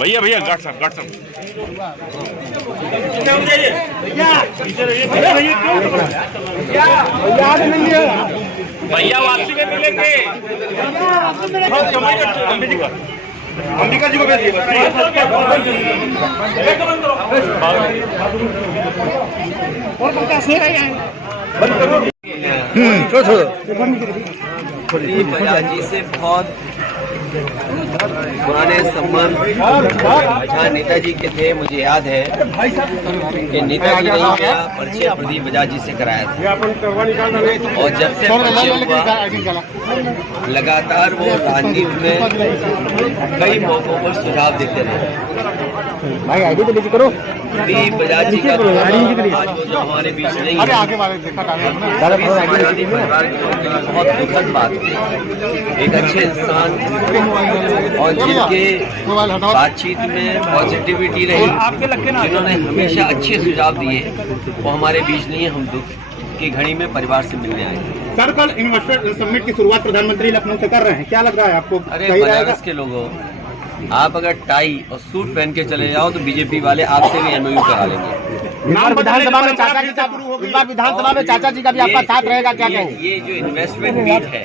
भैया भैया गार्ड साहब भैया वापसी में मिलेंगे। अंबिका जी को भेजिए। बजाज जी से बहुत पुराने संबंध जहाँ नेताजी के थे, मुझे याद है कि नेताजी ने मेरा परिचय प्रदीप बजाज जी से कराया था, और जब से परिचय हुआ लगातार वो राजनीति में कई मौकों पर सुझाव देते रहे। भाई आईडी तो लीजिए करो। प्रदीप बजाज जी का आज वो जो हमारे बीच नहीं है, समाजवादी परिवार की बहुत दुखद बात है। एक अच्छे इंसान और जिनके बातचीत में पॉजिटिविटी रही, जिन्होंने हमेशा अच्छे सुझाव दिए, वो हमारे बीच नहीं है। हम दुख की घड़ी में परिवार से मिलने आए। सर, कल इन्वेस्टर समिट की शुरुआत प्रधानमंत्री लखनऊ से कर रहे हैं, क्या लग रहा है आपको? अरे बनारस के लोगों, आप अगर टाई और सूट पहन के चले जाओ तो बीजेपी वाले आपसे भी एमओयू करा लेंगे। विधानसभा में चाचा जी का, इस बार विधानसभा में चाचा जी का भी आपका साथ रहेगा, क्या कहेंगे? ये जो इन्वेस्टमेंट मीट है,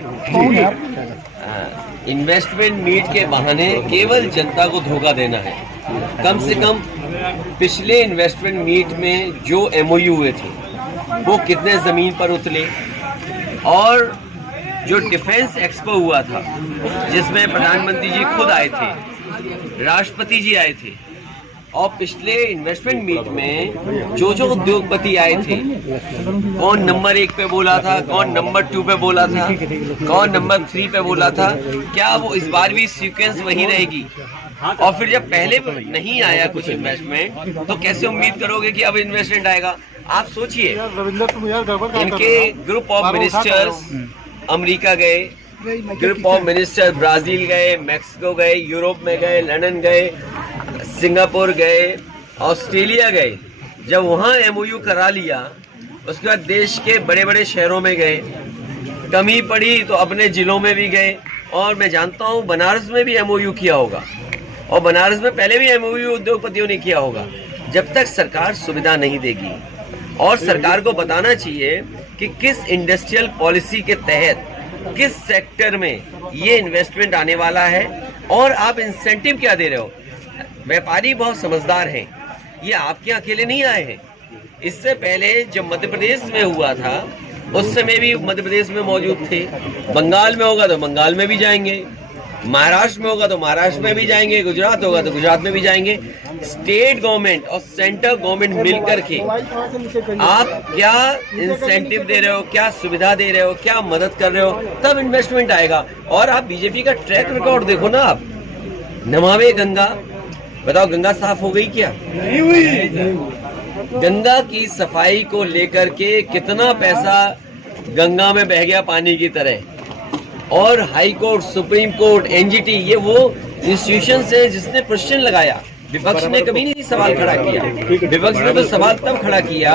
इन्वेस्टमेंट मीट के बहाने केवल जनता को धोखा देना है। कम से कम पिछले इन्वेस्टमेंट मीट में जो एमओयू हुए थे वो कितने जमीन पर उतरे, और जो डिफेंस एक्सपो हुआ था जिसमें प्रधानमंत्री जी खुद आए थे, राष्ट्रपति जी आए थे, और पिछले इन्वेस्टमेंट मीट में जो जो उद्योगपति आए थे, कौन नंबर 1 पे बोला था, कौन नंबर 2 पे बोला था, कौन नंबर 3 पे बोला था, क्या वो इस बार भी सीक्वेंस वही रहेगी? और फिर जब पहले नहीं आया कुछ इन्वेस्टमेंट तो कैसे उम्मीद करोगे कि अब इन्वेस्टमेंट आएगा? आप सोचिए, इनके ग्रुप ऑफ मिनिस्टर्स अमेरिका गए, ग्रुप ऑफ मिनिस्टर ब्राजील गए, मैक्सिको गए, यूरोप में गए, लंदन गए, सिंगापुर गए, ऑस्ट्रेलिया गए। जब वहाँ एमओयू करा लिया, उसके बाद देश के बड़े बड़े शहरों में गए, कमी पड़ी तो अपने जिलों में भी गए, और मैं जानता हूँ बनारस में भी एमओयू किया होगा, और बनारस में पहले भी एमओयू उद्योगपतियों ने किया होगा। जब तक सरकार सुविधा नहीं देगी, और सरकार को बताना चाहिए कि किस इंडस्ट्रियल पॉलिसी के तहत किस सेक्टर में ये इन्वेस्टमेंट आने वाला है, और आप इंसेंटिव क्या दे रहे हो। व्यापारी बहुत समझदार हैं, ये आपके अकेले नहीं आए हैं। इससे पहले जब मध्य प्रदेश में हुआ था उस समय भी मध्य प्रदेश में मौजूद थे, बंगाल में होगा तो बंगाल में भी जाएंगे, महाराष्ट्र में होगा तो महाराष्ट्र में भी जाएंगे, गुजरात होगा तो गुजरात में भी जाएंगे। स्टेट गवर्नमेंट और सेंट्रल गवर्नमेंट मिलकर के आप क्या इंसेंटिव दे रहे हो, क्या सुविधा दे रहे हो, क्या मदद कर रहे हो, तब इन्वेस्टमेंट आएगा। और आप बीजेपी का ट्रैक रिकॉर्ड देखो ना, आप नमामि गंगा, बताओ गंगा साफ हो गई क्या? नहीं हुई। गंगा की सफाई को लेकर के कितना पैसा गंगा में बह गया पानी की तरह, और high court, supreme court, NGT, ये वो इंस्टीट्यूशन है जिसने प्रश्न लगाया। विपक्ष ने कभी नहीं सवाल खड़ा किया। विपक्ष ने तो सवाल तब खड़ा किया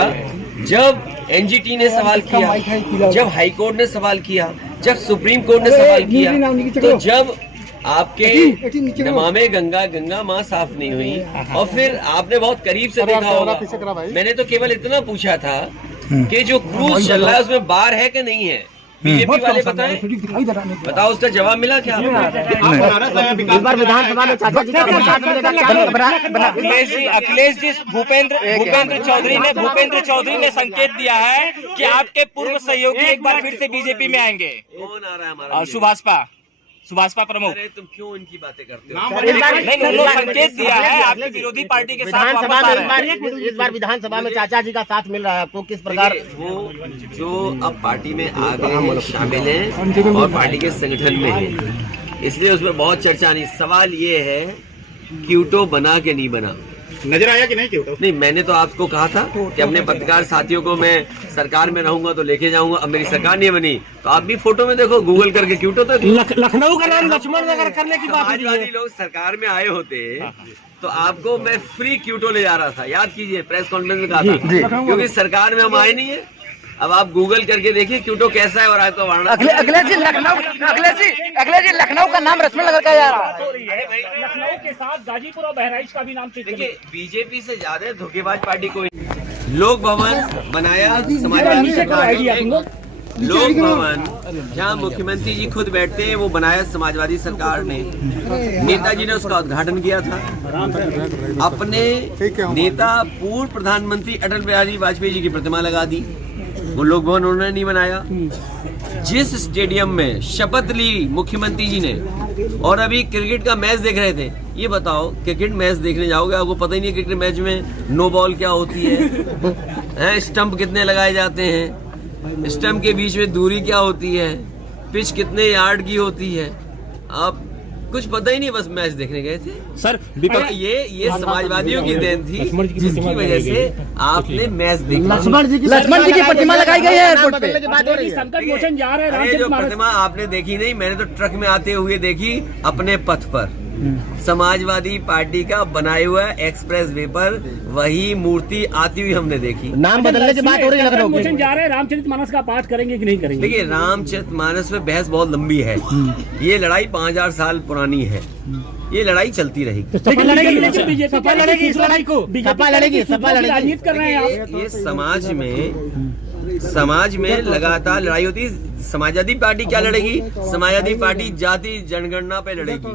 जब एनजीटी ने सवाल किया, जब हाई कोर्ट ने सवाल किया, जब सुप्रीम कोर्ट ने सवाल किया। तो जब आपके नमामि गंगा, गंगा माँ साफ नहीं हुई, और फिर आपने बहुत करीब से देखा होगा, मैंने तो केवल इतना पूछा था कि जो क्रूज चल रहा है उसमें बार है कि नहीं है। बीजेपी वाले बताएं, बताओ उसका जवाब मिला क्या? इस बार विधानसभा में चाचा जी अखिलेश जी भूपेंद्र चौधरी ने संकेत दिया है कि आपके पूर्व सहयोगी एक बार फिर से बीजेपी में आएंगे। कौन आ रहा है हमारा? सुभाषपा प्रमुख। अरे तुम क्यों इनकी बातें करते हो? नहीं, संकेत दिया है आपकी विरोधी पार्टी के साथ वापस आ रहे हैं। इस बार विधानसभा में चाचा जी का साथ मिल रहा है आपको, किस प्रकार? वो जो अब पार्टी में आ गए हैं, शामिल हैं और पार्टी के संगठन में हैं, इसलिए उसमें बहुत चर्चा नहीं। सवाल ये है क्यूटो बना के नहीं बना, नजर आया कि नहीं क्यूटो? नहीं, मैंने तो आपको कहा था कि अपने पत्रकार साथियों को मैं सरकार में रहूंगा तो लेके जाऊंगा। अब मेरी सरकार नहीं बनी तो आप भी फोटो में देखो, गूगल करके क्यूटो तक। लखनऊ का नाम लक्ष्मण नगर करने की बात समाजवादी लोग सरकार में आए होते तो आपको मैं फ्री क्यूटो ले जा रहा था, याद कीजिए, प्रेस कॉन्फ्रेंस में कहा था, क्योंकि सरकार में हम आए नहीं है। अब आप गूगल करके देखिए क्यूटो कैसा है और आपको वारणा अखिलेश जी लखनऊ का नाम रस्म लगा जा रहा है। लखनऊ के साथ गाजीपुर और बहराइच का भी नाम चित्र देखिए बीजेपी से ज्यादा धोखेबाज पार्टी कोई नहीं। लोक भवन बनाया समाजवादी सरकार ने। लोक भवन जहाँ मुख्यमंत्री जी खुद बैठते हैं वो बनाया समाजवादी सरकार ने। नेताजी ने उसका उद्घाटन किया था। अपने नेता पूर्व प्रधानमंत्री अटल बिहारी वाजपेयी जी की प्रतिमा लगा दी। वो लोक भवन उन्होंने नहीं बनाया। जिस स्टेडियम में शपथ ली मुख्यमंत्री जी ने और अभी क्रिकेट का मैच देख रहे थे, ये बताओ क्रिकेट मैच देखने जाओगे आपको पता ही नहीं क्रिकेट मैच में नो बॉल क्या होती है, स्टंप कितने लगाए जाते हैं, स्टंप के बीच में दूरी क्या होती है, पिच कितने यार्ड की होती है, आप कुछ पता ही नहीं, बस मैच देखने गए थे सर। ये समाजवादियों की देन थी जिसकी वजह से आपने मैच देखा। लक्ष्मण जी की प्रतिमा लगाई गई है एयरपोर्ट पे। संकट मोचन जा रहे अरे जो प्रतिमा आपने देखी नहीं, मैंने तो ट्रक में आते हुए देखी अपने पथ पर। समाजवादी पार्टी का बनाए हुआ एक्सप्रेस वे पर वही मूर्ति आती हुई हमने देखी। नाम बदलने की बात हो रही है लखनऊ मोचन की। जा रहे हैं, रामचरितमानस का पाठ करेंगे कि नहीं करेंगे? देखिए रामचरितमानस में बहस बहुत लंबी है। ये लड़ाई 5000 साल पुरानी है। ये लड़ाई चलती रहेगी। सपा लड़ेगी इस लड़ाई को। सपा लड़ेगी राजनीति कर रहे हैं आप। ये समाज में लगातार लड़ाई होती है। समाजवादी पार्टी क्या लड़ेगी? समाजवादी पार्टी जाति जनगणना पे लड़ेगी।